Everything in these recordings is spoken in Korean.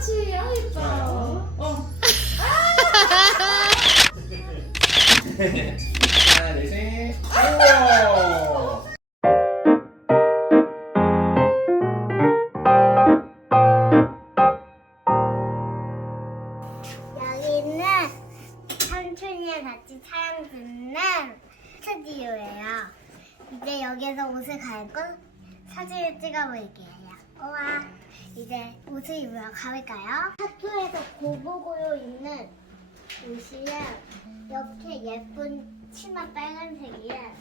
그렇지. 아, 이뻐. 어. 하나, 둘, 셋. 아이고. 여기는 삼촌이랑 같이 촬영 듣는 스튜디오예요. 이제 여기서 옷을 갈고 사진을 찍어볼게요. 우와, 이제 옷을 입으러 가볼까요? 학교에서 고보고요 입는 옷이에요. 이렇게 예쁜 치마 빨간색이에요.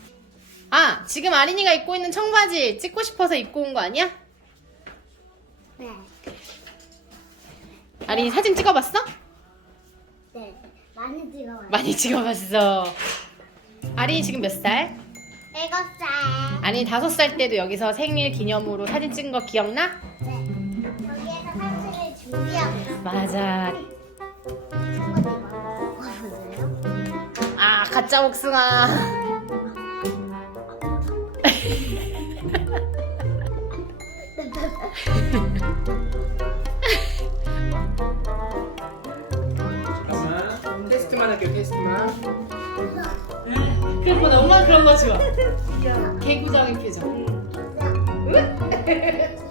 아, 지금 아린이가 입고 있는 청바지 찍고 싶어서 입고 온 거 아니야? 네, 아린이 사진 찍어봤어? 네, 많이 찍어와요. 많이 찍어봤어. 아린이 지금 몇 살? 일곱 살. 아린이 다섯 살 때도 여기서 생일 기념으로 사진 찍은 거 기억나? 네, 맞아. 아, 가짜 복숭아. 잠깐만. 테스트만 할게요, 테스트만. 그런 거 엄마 그런 거 좋아. 개구장의 표정. 굿,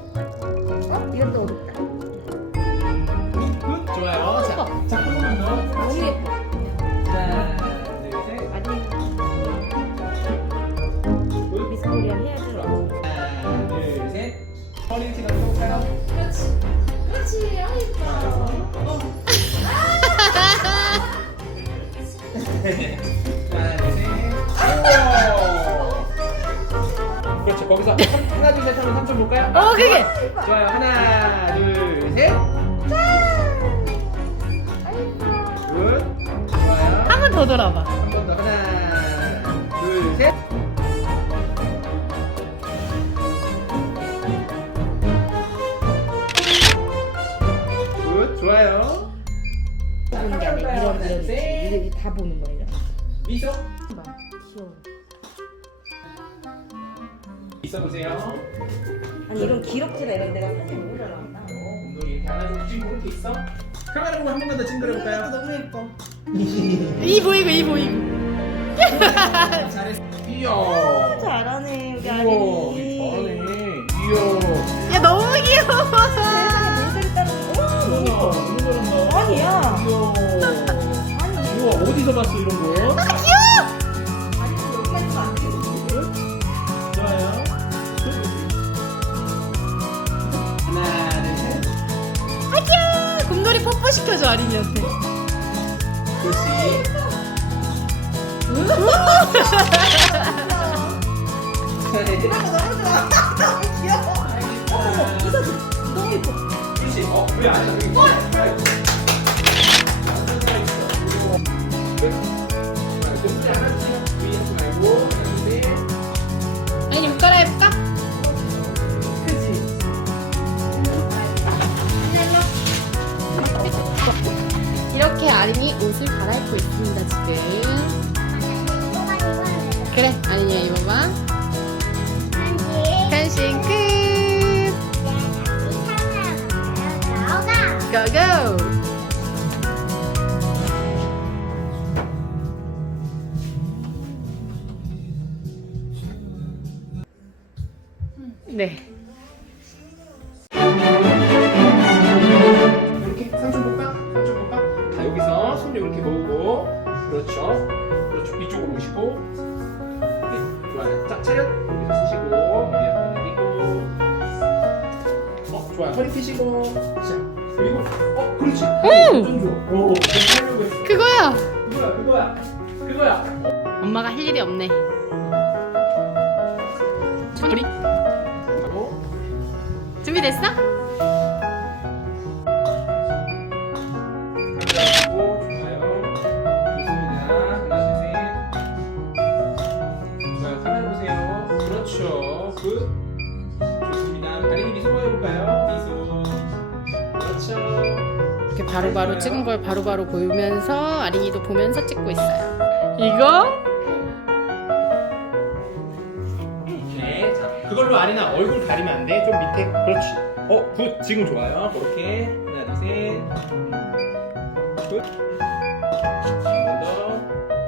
허리 이렇게 넣어볼까요? 그렇지. 그렇지. 아, 이뻐. 하나, 둘, 셋. 아이고. 그렇죠. 거기서 삼- 하나, 둘, 셋 하면 삼촌 볼까요? 어, 그게. 좋아요. 하나, 둘, 셋. 굿. 좋아요. 한 번 더 돌아봐. 한 번 더. 하나, 둘, 셋. 굿. 좋아요. 보는 게 아니라 이런 이런 셋. 이렇게 다 보는 거예요. 미소. 귀여워. 있어 보세요. 아니 이런 기록지나 이런 데가 사진 너무 잘 나온다. 운동이 이렇게 안아주고 찡그렇게 있어? 카메라 보고 한 번만 더 찡그려 볼까요? 너무 예뻐. 이 보이고 이 보이고. 잘했어. 이야. 잘하네 우리 우와, 아린이. 잘하네. 이야. 야 너무 귀여워. 아니야. 아니 우와, 어디서 봤어 이런 거? 좋아요. 하나, 둘, 셋. 아큐. 곰돌이 뽀뽀 시켜줘 아린이한테. 그렇지. 너무 좋아. 너무 귀여워. 어머 이 사진 너무 예뻐. 그렇지. 어, 왜안 해? 높지 않았지? 위에 하지 말고. 이렇게 아린이 옷을 갈아입고 있습니다 지금. 그래 아린이야 입어봐. 간신 끝. 고고. 그렇죠 그렇죠 이쪽으로 오시고 네 좋아요. 자 차렷. 여기서 쓰시고 머리 한번 내리고. 어 좋아요. 허리 펴시고. 자 그리고 어 그렇지. 완전 좋아. 오 하려고 했어 그거야. 그거야 그거야. 그거야. 엄마가 할 일이 없네. 하고 준비됐어? 바로바로 찍은 걸 바로바로 보면서 아린이도 보면서 찍고 있어요. 이거? 네, 자, 그걸로 아리나 얼굴 가리면 안 돼. 좀 밑에. 그렇지. 어, 굿. 지금 좋아요. 그렇게. 하나, 둘, 셋. 한번 더.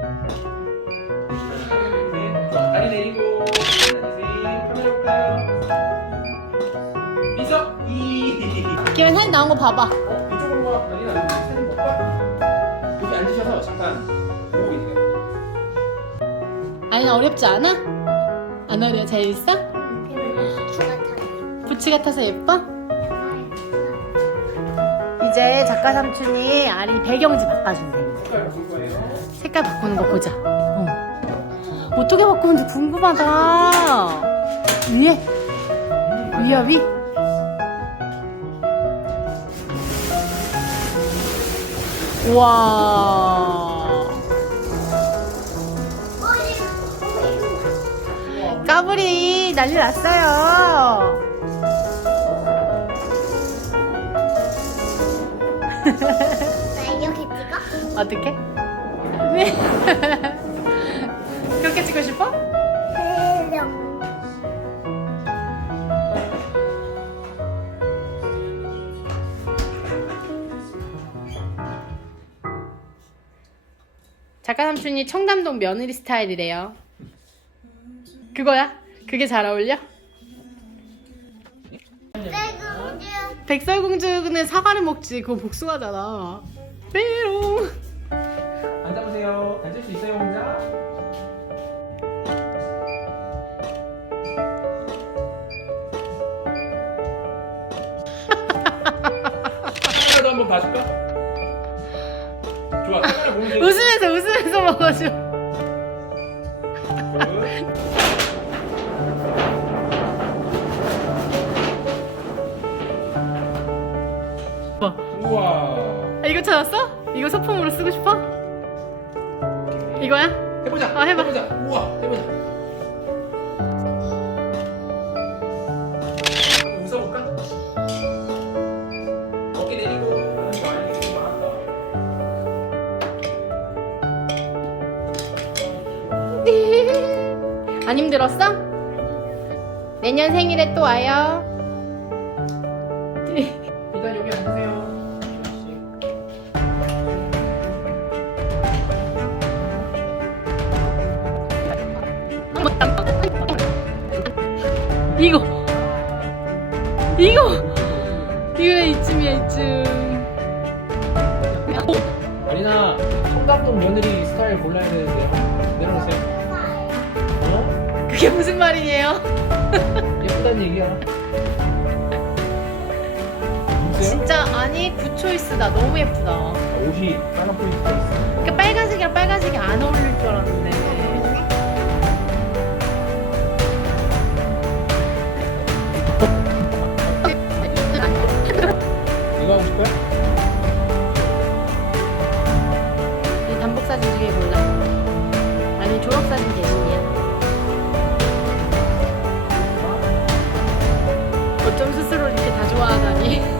하나, 둘, 셋. 자, 다리 내리고. 하나, 둘, 셋. 카메라 볼까요? 미서. 이. 기현 사진 나온 거 봐봐. 아니 어렵지 않아? 안 어려? 잘 있어? 주가 부치 같아서 예뻐? 이제 작가 삼촌이 아린이 배경지 바꿔준대. 색깔 바꿀 거예요. 색깔 바꾸는 거 보자. 어. 어떻게 바꾸는지 궁금하다. 위에? 위야 위? 우와. 까불이 난리 났어요. 나 이렇게 찍어? 어떻게? 네. 그렇게 찍고 싶어? 작가 삼촌이 청담동 며느리 스타일이래요. 그거야? 그게 잘 어울려? 떼공주. 백설공주는 사과를 먹지. 그거 복숭아잖아. 메롱. 앉아보세요. 앉을 수 있어요, 혼자? 한번 봐줄까? 좋아, 카메라 보면 돼. 웃으면서 웃으면서 먹어줘. 이거 소품으로 쓰고 싶어? 이거야? 해보자. 아, 해봐. 해보자. 우와, 해보자. 한번 웃어볼까? 어깨 내리고. 많이 많았다. 안 힘들었어? 내년 생일에 또 와요. 이거 이거 이거 이쯤이야 이쯤 아리나, 청담동 며느리 스타일 골라야 되는데 내려오세요. 어? 그게 무슨 말이에요? 예쁘다는 얘기야. 보세요. 진짜 아니 굿초이스다 너무 예쁘다 옷이 빨간 포인트가 있어. 그러니까 빨간색이랑 빨간색이 안 어울릴 줄 알았는데 스스로 이렇게 다 좋아하다니.